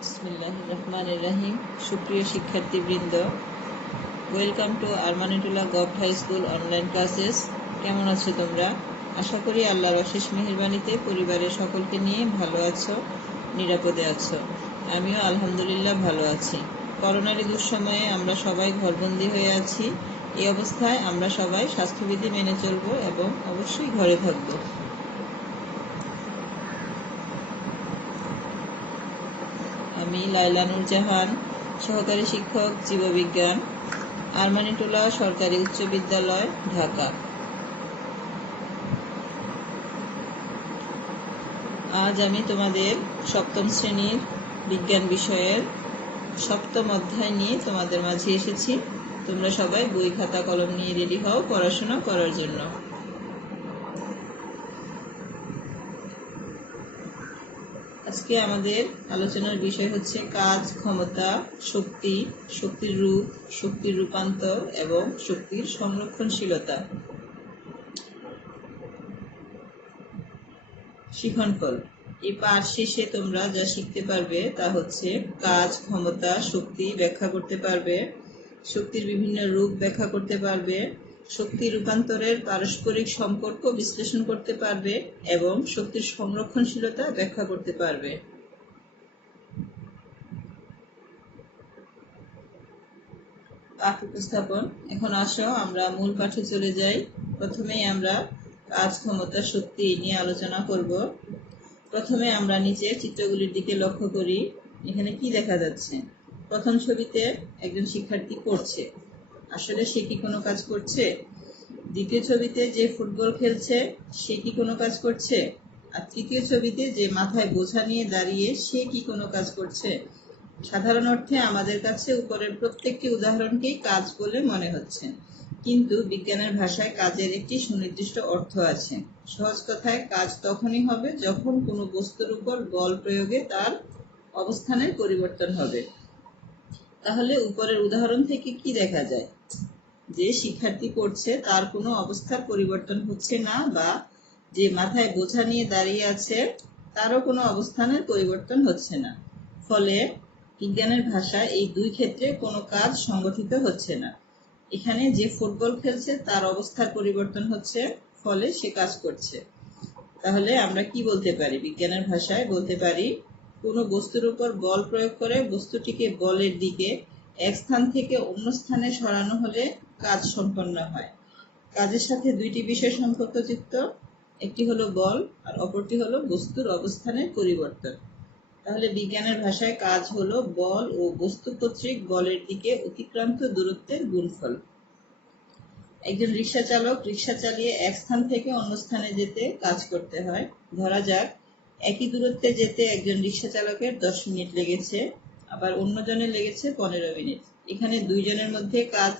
বিসমিল্লাহির রহমানির রহিম। সুপ্রিয় শিক্ষার্থীবৃন্দ, welcome to Armanitola government high school online classes. কেমন আছো তোমরা? আশা করি আল্লাহর অশেষ মেহেরবানিতে পরিবারের সকলকে নিয়ে ভালো আছো, নিরাপদে আছো। আমিও আলহামদুলিল্লাহ ভালো আছি। করোনার দুঃসময়ে আমরা সবাই ঘরবন্দি হয়ে আছি। এই অবস্থায় আমরা সবাই স্বাস্থ্যবিধি মেনে চলবো এবং অবশ্যই ঘরে থাকবো। আমি লাইলা নূর জাহান, সহকারী শিক্ষক জীববিজ্ঞান, আরমানিটোলা সরকারি উচ্চ বিদ্যালয়, ঢাকা। আজ আমি তোমাদের সপ্তম শ্রেণীর বিজ্ঞান বিষয়ের সপ্তম অধ্যায় নিয়ে তোমাদের মাঝে এসেছি। তোমরা সবাই বই খাতা কলম নিয়ে রেডি হও পড়াশোনা করার জন্য। আজকে আমাদের আলোচনার বিষয় হচ্ছে কাজ, ক্ষমতা, শক্তি, শক্তির রূপ, শক্তির রূপান্তর এবং শক্তির সংরক্ষণশীলতা। শিখনফল। এই পাঠ শেষে তোমরা যা শিখতে পারবে তা হচ্ছে কাজ, ক্ষমতা, শক্তি ব্যাখ্যা করতে পারবে, শক্তির বিভিন্ন রূপ ব্যাখ্যা করতে পারবে, শক্তি রূপান্তরের পারস্পরিক সম্পর্ক বিশ্লেষণ করতে পারবে এবং শক্তির সংরক্ষণশীলতা ব্যাখ্যা করতে পারবে। পাঠ উপস্থাপন। এখন আসো আমরা মূল পাঠে চলে যাই। প্রথমেই আমরা কাজ, ক্ষমতা, শক্তি নিয়ে আলোচনা করব। প্রথমে আমরা নিচের চিত্রগুলির দিকে লক্ষ্য করি। এখানে কি দেখা যাচ্ছে? প্রথম ছবিতে একজন শিক্ষার্থী পড়ছে। আসলে সে কি কোনো কাজ করছে? দ্বিতীয় ছবিতে যে ফুটবল খেলছে সে কি কোনো কাজ করছে? আর তৃতীয় ছবিতে যে মাথায় বোঝা নিয়ে দাঁড়িয়ে সে কি কোনো কাজ করছে? সাধারণ অর্থে আমাদের কাছে উপরের প্রত্যেকটি উদাহরণকেই কাজ বলে মনে হচ্ছে, কিন্তু বিজ্ঞানের ভাষায় কাজের একটি সুনির্দিষ্ট অর্থ আছে। সহজ কথায় কাজ তখনই হবে যখন কোনো বস্তুর উপর বল প্রয়োগে তার অবস্থানের পরিবর্তন হবে। তাহলে উপরের উদাহরণ থেকে কি দেখা যায়? যে শিক্ষার্থী পড়ছে তার কোনো অবস্থার পরিবর্তন হচ্ছে না, বা যে মাথায় বোঝা নিয়ে দাঁড়িয়ে আছে তারও কোনো অবস্থানের পরিবর্তন হচ্ছে না। ফলে বিজ্ঞানের ভাষায় এই দুই ক্ষেত্রে কোনো কাজ সংগঠিত হচ্ছে না। এখানে যে ফুটবল খেলছে তার অবস্থার পরিবর্তন হচ্ছে, ফলে সে কাজ করছে। তাহলে আমরা কি বলতে পারি? বিজ্ঞানের ভাষায় বলতে পারি, কোনো বস্তুর উপর বল প্রয়োগ করে বস্তুটিকে বলের দিকে এক স্থান থেকে অন্য স্থানে সরানো হলে কাজ সম্পন্ন হয়। কাজের সাথে দুইটি বিষয় সম্পর্কযুক্ত, একটি হলো বল আর অপরটি হলো বস্তুর অবস্থানের পরিবর্তন। তাহলে বিজ্ঞানের ভাষায় কাজ হলো বল ও বস্তু কর্তৃক বলের দিকে অতিক্রান্ত দূরত্বের গুণফল। একজন রিক্সা চালক রিক্সা চালিয়ে এক স্থান থেকে অন্য স্থানে যেতে কাজ করতে হয়। ধরা যাক একই দূরত্বে যেতে একজন রিক্সা চালকের 10 মিনিট লেগেছে, আবার অন্যজনের লেগেছে 15 মিনিট। এখানে দুইজনের মধ্যে কাজ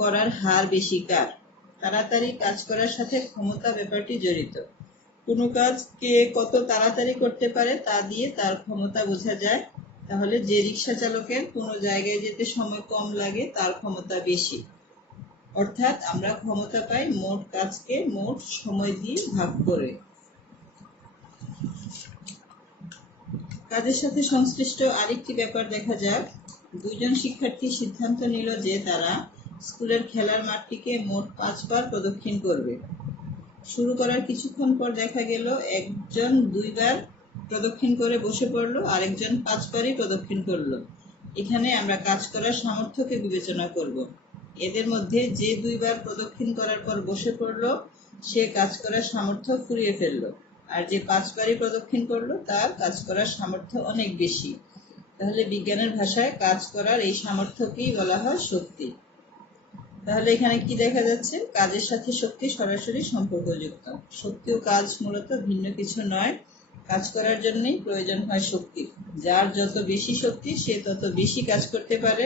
করার হার বেশি কার? তাড়াতাড়ি কাজ করার সাথে ক্ষমতা ব্যাপারটি জড়িত। কোনো কাজ কে কত তাড়াতাড়ি করতে পারে তা দিয়ে তার ক্ষমতা বোঝা যায়। তাহলে যে রিক্সা চালকের কোনো জায়গায় যেতে সময় কম লাগে তার ক্ষমতা বেশি। অর্থাৎ আমরা ক্ষমতা পাই মোট কাজকে মোট সময় দিয়ে ভাগ করে। কাজের সাথে সংশ্লিষ্ট আরেকটি ব্যাপার দেখা যাক। দুইজন শিক্ষার্থী সিদ্ধান্ত নিল যে তারা স্কুলের খেলার মাঠটিকে মোট 5 বার প্রদক্ষিণ করবে। শুরু করার কিছুক্ষণ পর দেখা গেল একজন 2 বার প্রদক্ষিণ করে বসে পড়ল, আরেকজন 5 বারই প্রদক্ষিণ করলো। এখানে আমরা কাজ করার সামর্থ্যকে বিবেচনা করব। এদের মধ্যে যে 2 বার প্রদক্ষিণ করার পর বসে পড়ল সে কাজ করার সামর্থ্য ফুরিয়ে ফেলল, আর যে 5 বারই প্রদক্ষিণ করলো তার কাজ করার সামর্থ্য অনেক বেশি। তাহলে বিজ্ঞানের ভাষায় কাজ করার এই সামর্থ্যকেই বলা হয় শক্তি। তাহলে এখানে কি দেখা যাচ্ছে? কাজের সাথে শক্তি সরাসরি সম্পর্কযুক্ত। শক্তি ও কাজ মূলত ভিন্ন কিছু নয়। কাজ করার জন্যই প্রয়োজন হয় শক্তি। যার যত বেশি শক্তি সে তত বেশি কাজ করতে পারে।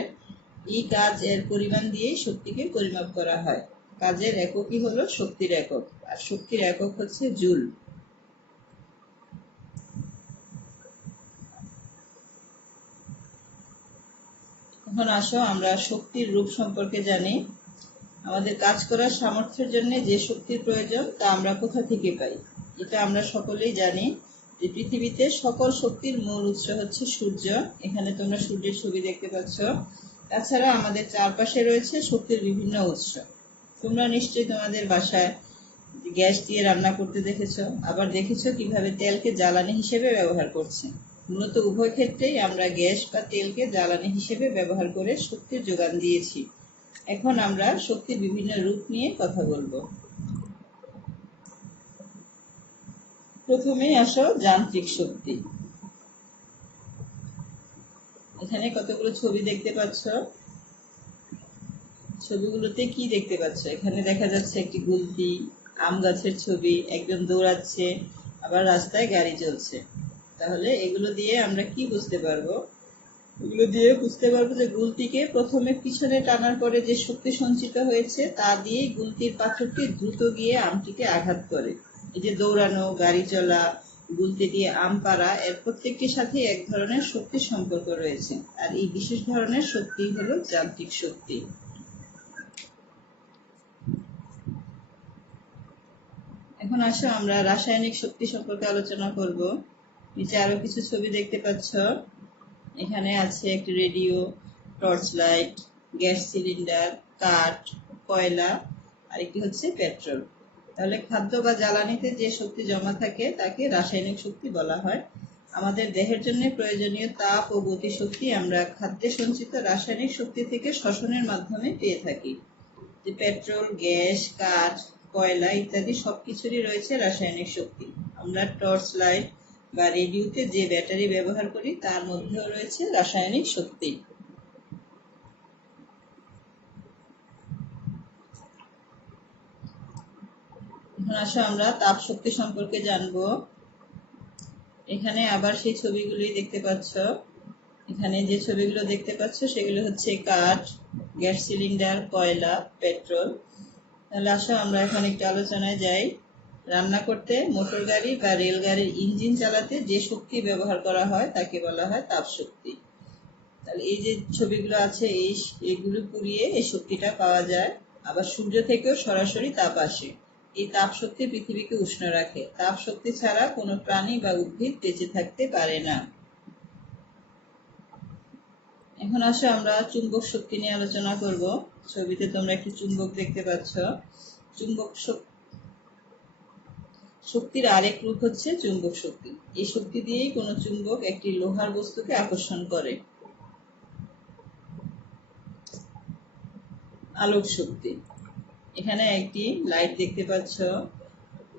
এই কাজ এর পরিমাণ দিয়েই শক্তিকে পরিমাপ করা হয়। কাজের এককই হলো শক্তির একক, আর শক্তির একক হচ্ছে জুল। এখন আসো আমরা শক্তির রূপ সম্পর্কে জানি। আমাদের কাজ করার সামর্থ্যের জন্য যে শক্তির প্রয়োজন তা আমরা কোথা থেকে পাই? এটা আমরা সকলেই জানি। যে পৃথিবীতে সকল শক্তির মূল উৎস হচ্ছে সূর্য। এখানে তোমরা সূর্যের ছবি দেখতে পাচ্ছ। তাছাড়া আমাদের চারপাশে রয়েছে শক্তির বিভিন্ন উৎস। তোমরা নিশ্চয়ই তোমাদের বাসায় গ্যাস দিয়ে রান্না করতে দেখেছো, আবার দেখেছো কিভাবে তেলকে জ্বালানি হিসেবে ব্যবহার করছে। মূলত উভয় ক্ষেত্রেই আমরা গ্যাস বা তেলকে জ্বালানি হিসেবে ব্যবহার করে শক্তির যোগান দিয়েছি। এখন আমরা শক্তির বিভিন্ন রূপ নিয়ে কথা বলবো। প্রথমে আসো যান্ত্রিক শক্তি। এখানে কতগুলো ছবি দেখতে পাচ্ছ। ছবিগুলোতে কি দেখতে পাচ্ছ? এখানে দেখা যাচ্ছে একটি গুলতি, আম গাছের ছবি, একজন দৌড়াচ্ছে, আবার রাস্তায় গাড়ি চলছে। তাহলে এগুলো দিয়ে আমরা কি বুঝতে পারবো? এগুলো দিয়ে বুঝতে পারবো যে গুলতিকে প্রথমে পিছনে টানার পরে যে শক্তি সঞ্চিত হয়েছে তা দিয়ে গুলতির পাথরটি দ্রুত গিয়ে আমটিকে আঘাত করে। এই যে দৌড়ানো, গাড়ি চলা, গুলতি দিয়ে আম পাড়া, এর প্রত্যেকটির সাথে এক ধরনের শক্তির সম্পর্ক রয়েছে। আর এই বিশেষ ধরনের শক্তি হলো যান্ত্রিক শক্তি। এখন আসো আমরা রাসায়নিক শক্তি সম্পর্কে আলোচনা করব। নিচে আরো কিছু ছবি দেখতে পাচ্ছ। এখানে আছে একটি radio, torch light, gas cylinder, কাঠ, কয়লা, আর একটি হচ্ছে পেট্রোল। তাহলে খাদ্য বা জ্বালানিতে যে শক্তি জমা থাকে তাকে রাসায়নিক শক্তি বলা হয়। আমাদের দেহের জন্য প্রয়োজনীয় তাপ ও গতি শক্তি আমরা খাদ্যে সঞ্চিত রাসায়নিক শক্তি থেকে শ্বসনের মাধ্যমে পেয়ে থাকি। যে পেট্রোল, গ্যাস, কাঠ, কয়লা ইত্যাদি সবকিছুরই রয়েছে রাসায়নিক শক্তি। আমরা টর্চ লাইট বা রেডিওতে যে ব্যাটারি ব্যবহার করি তার মধ্যেও রয়েছে রাসায়নিক শক্তি। এখন আসো আমরা তাপ শক্তি সম্পর্কে জানবো। এখানে আবার সেই ছবিগুলি দেখতে পাচ্ছ। এখানে যে ছবিগুলো দেখতে পাচ্ছ সেগুলো হচ্ছে কাঠ, গ্যাস সিলিন্ডার, কয়লা, পেট্রোল। তাহলে আসো আমরা এখন একটু আলোচনায় যাই। রান্না করতে মোটর গাড়ি বা রেলগাড়ির ইঞ্জিন চালাতে যে শক্তি ব্যবহার করা হয় তাকে বলা হয় তাপ শক্তি। তাহলে এই যে ছবিগুলো আছে এইগুলো পুড়িয়ে এই শক্তিটা পাওয়া যায়। আবার সূর্য থেকেও সরাসরি তাপ আসে। এই তাপ শক্তি পৃথিবীকে উষ্ণ রাখে। তাপ শক্তি ছাড়া কোনো প্রাণী বা উদ্ভিদ বেঁচে থাকতে পারে না। এখন আসো আমরা চুম্বক শক্তি নিয়ে আলোচনা করব। ছবিতে তোমরা একটি চুম্বক দেখতে পাচ্ছ। চুম্বক শক্তির আরেক রূপ হচ্ছে চুম্বক শক্তি। এই শক্তি দিয়েই কোনো চুম্বক একটি লোহার বস্তুকে আকর্ষণ করে। আলোক শক্তি। এখানে একটি লাইট দেখতে পাচ্ছ,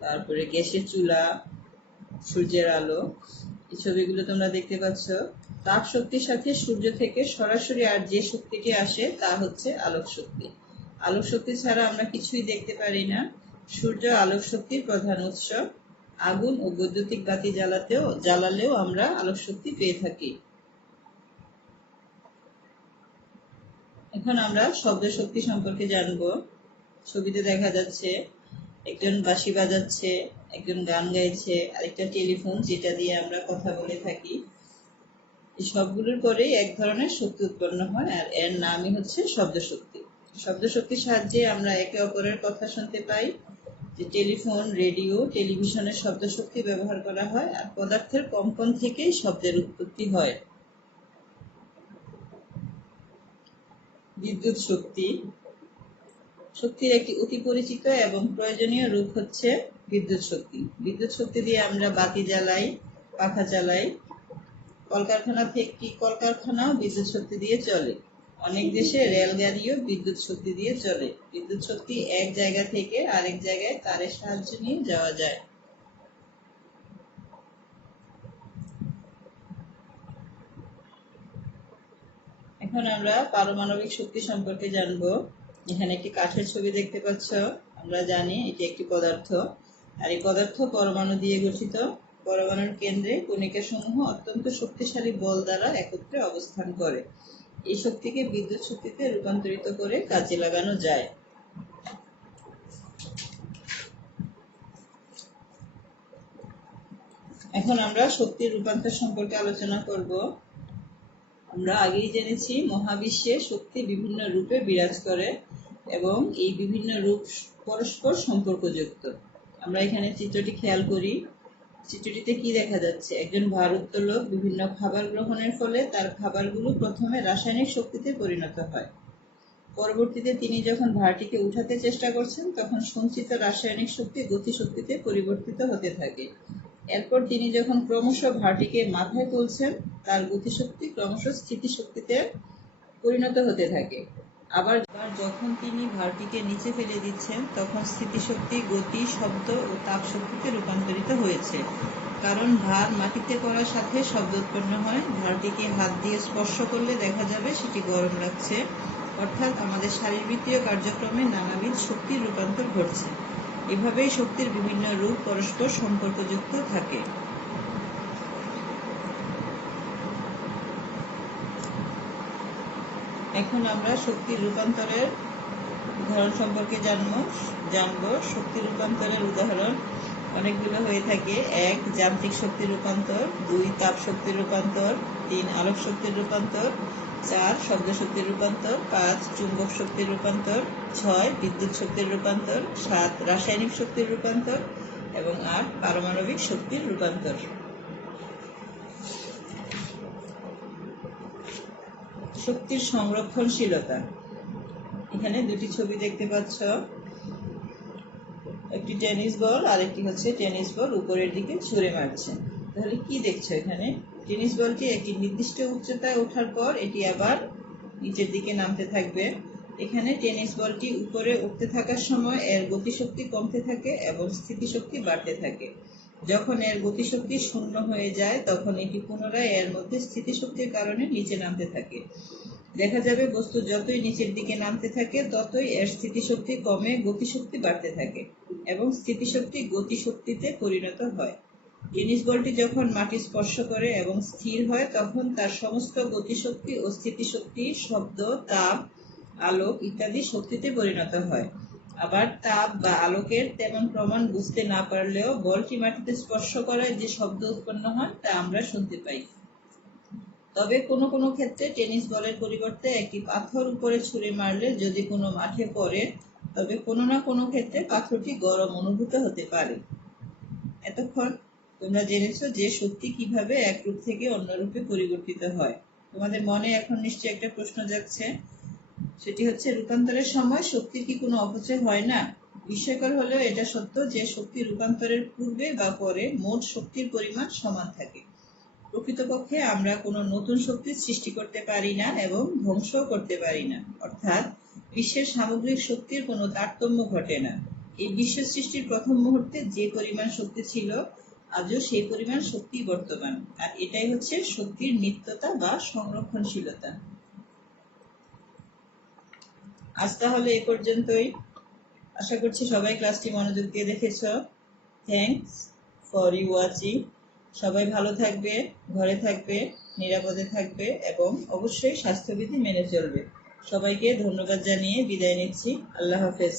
তারপরে গ্যাসের চুলা, সূর্যের আলো, এই ছবিগুলো তোমরা দেখতে পাচ্ছ। তাপ শক্তির সাথে সূর্য থেকে সরাসরি আর যে শক্তিটি আসে তা হচ্ছে আলোক শক্তি। আলোক শক্তি ছাড়া আমরা কিছুই দেখতে পারি না। সূর্য আলোক শক্তির প্রধান উৎস। আগুন ও বৈদ্যুতিক বাতি জ্বালালেও আমরা আলোক শক্তি পেয়ে থাকি। এখন আমরা শব্দ শক্তি সম্পর্কে জানব। ছবিতে দেখা যাচ্ছে একজন বাঁশি বাজাচ্ছে, একজন গান গাইছে, আরেকটা টেলিফোন যেটা দিয়ে আমরা কথা বলে থাকি। এই সবগুলোর পরেই এক ধরনের শক্তি উৎপন্ন হয়, আর এর নামই হচ্ছে শব্দ শক্তি। শব্দ শক্তির সাহায্যে আমরা একে অপরের কথা শুনতে পাই। যে টেলিফোন, রেডিও, টেলিভিশনের শব্দ শক্তি ব্যবহার করা হয়, আর পদার্থের কম্পন থেকেই শব্দের উৎপত্তি হয়। বিদ্যুৎ শক্তি। শক্তির একটি অতি পরিচিত এবং প্রয়োজনীয় রূপ হচ্ছে বিদ্যুৎ শক্তি। বিদ্যুৎ শক্তি দিয়ে আমরা বাতি জ্বালাই, পাখা চালাই। কলকারখানাও বিদ্যুৎ শক্তি দিয়ে চলে। অনেক দেশে রেলগাড়িও বিদ্যুৎ শক্তি দিয়ে চলে। বিদ্যুৎ শক্তি এক জায়গা থেকে আরেক জায়গায় তারের সাহায্য নিয়ে যাওয়া যায়। এখন আমরা পারমাণবিক শক্তি সম্পর্কে জানব। এখানে একটি কাঠের ছবি দেখতে পাচ্ছ। আমরা জানি এটি একটি পদার্থ, আর এই পদার্থ পরমাণু দিয়ে গঠিত। পরমাণুর কেন্দ্রে কণিকা সমূহ অত্যন্ত শক্তিশালী বল দ্বারা একত্রে অবস্থান করে। এই শক্তিকে বিদ্যুৎ শক্তিতে রূপান্তরিত করে কাজে লাগানো যায়। এখন আমরা শক্তির রূপান্তর সম্পর্কে আলোচনা করব। আমরা আগেই জেনেছি মহাবিশ্বে শক্তি বিভিন্ন রূপে বিরাজ করে এবং এই বিভিন্ন রূপ পরস্পর সম্পর্কযুক্ত। আমরা এখানে চিত্রটি খেয়াল করি। চিত্রটিতে কি দেখা যাচ্ছে? একজন ভারোত্তোলক বিভিন্ন খাবার গ্রহণের ফলে তার খাবারগুলো প্রথমে রাসায়নিক শক্তিতে পরিণত হয়। পরবর্তীতে তিনি যখন ভারটিকে উঠাতে চেষ্টা করছেন তখন সঞ্চিত রাসায়নিক শক্তি গতিশক্তিতে পরিবর্তিত হতে থাকে। এরপর তিনি যখন ক্রমশ ভারটিকে মাথায় তুলছেন তার গতিশক্তি ক্রমশ স্থিতিশক্তিতে পরিণত হতে থাকে। আবার যখন তিনি ভারটিকে নিচে ফেলে দিচ্ছেন তখন স্থিতিশক্তি গতি, শব্দ ও তাপ শক্তিতে রূপান্তরিত হয়েছে। কারণ ভার মাটিতে পড়ার সাথে শব্দ উৎপন্ন হয়। ভারটিকে হাত দিয়ে স্পর্শ করলে দেখা যাবে সেটি গরম লাগছে। অর্থাৎ আমাদের শারীরবৃত্তীয় কার্যক্রমে নানাবিধ শক্তির রূপান্তর ঘটছে। এভাবেই শক্তির বিভিন্ন রূপ পরস্পর সম্পর্কযুক্ত থাকে। এখন আমরা শক্তির রূপান্তরের উদাহরণ সম্পর্কে জানবো। শক্তি রূপান্তরের উদাহরণ অনেকগুলো হয়ে থাকে। 1. যান্ত্রিক শক্তির রূপান্তর, 2. তাপ শক্তির রূপান্তর, 3. আলোক শক্তির রূপান্তর, 4. শব্দ শক্তির রূপান্তর, 5. চুম্বক শক্তির রূপান্তর, 6. বিদ্যুৎ শক্তির রূপান্তর, 7. রাসায়নিক শক্তির রূপান্তর এবং 8. পারমাণবিক শক্তির রূপান্তর। শক্তির সংরক্ষণশীলতা। এখানে দুটি ছবি দেখতে পাচ্ছ, একটি টেনিস বল আর একটি হচ্ছে টেনিস বল উপরের দিকে ছুঁড়ে মারছে। তাহলে কি দেখছো এখানে? টেনিস বলটি একটি নির্দিষ্ট উচ্চতায় ওঠার পর এটি আবার নিচের দিকে নামতে থাকবে। এখানে টেনিস বলটি উপরে উঠতে থাকার সময় এর গতিশক্তি কমতে থাকে এবং স্থিতিশক্তি বাড়তে থাকে। যখন এর গতিশক্তি শূন্য হয়ে যায় তখন এটি পুনরায় এর মধ্যে স্থিতিশক্তির কারণে নিচে নামতে থাকে। দেখা যাবে বস্তু যতই নিচের দিকে নামতে থাকে ততই এর স্থিতিশক্তি কমে গতিশক্তি বাড়তে থাকে এবং স্থিতিশক্তি গতিশক্তিতে পরিণত হয়। টেনিস বলটি যখন মাটি স্পর্শ করে এবং স্থির হয় তখন তার সমস্ত গতিশক্তি ও স্থিতিশক্তি শব্দ, তাপ, আলোক ইত্যাদি শক্তিতে পরিণত হয়। আবার তাপ বা আলোকের তেমন প্রমাণ বুঝতে না পারলেও বলটি মাটিতে স্পর্শ করায় যে শব্দ উৎপন্ন হয় তা আমরা শুনতে পাই। তবে কোনো কোনো ক্ষেত্রে টেনিস বলের পরিবর্তে একটি পাথর উপরে ছুঁড়ে মারলে যদি কোনো মাঠে পড়ে তবে কোনো না কোনো ক্ষেত্রে পাথরটি গরম অনুভূত হতে পারে। এতক্ষণ তোমরা জেনেছো যে শক্তি কিভাবে এক রূপ থেকে অন্য রূপে পরিবর্তিত হয়। তোমাদের মনে এখন নিশ্চয়ই একটা প্রশ্ন যাচ্ছে, সেটি হচ্ছে রূপান্তরের সময় শক্তির কি কোনো অপচয় হয় না? বিস্ময়কর হলেও এটা সত্য যে শক্তি রূপান্তরের পূর্বে বা পরে মোট শক্তির পরিমাণ সমান থাকে। প্রকৃতপক্ষে আমরা কোনো নতুন শক্তির সৃষ্টি করতে পারি না এবং ধ্বংসও করতে পারি না। অর্থাৎ বিশ্বের সামগ্রিক শক্তির কোনো তারতম্য ঘটে না। এই বিশ্ব সৃষ্টির প্রথম মুহূর্তে যে পরিমাণ শক্তি ছিল আজও সেই পরিমাণ শক্তি বর্তমান। আর এটাই হচ্ছে শক্তির নিত্যতা বা সংরক্ষণশীলতা। আজ তাহলে এ পর্যন্তই। আশা করছি সবাই ক্লাসটি মনোযোগ দিয়ে দেখেছো। Thanks for you watching. সবাই ভালো থাকবে, ঘরে থাকবে, নিরাপদে থাকবে এবং অবশ্যই স্বাস্থ্যবিধি মেনে চলবে। সবাইকে ধন্যবাদ জানিয়ে বিদায় নিচ্ছি। আল্লাহ হাফেজ।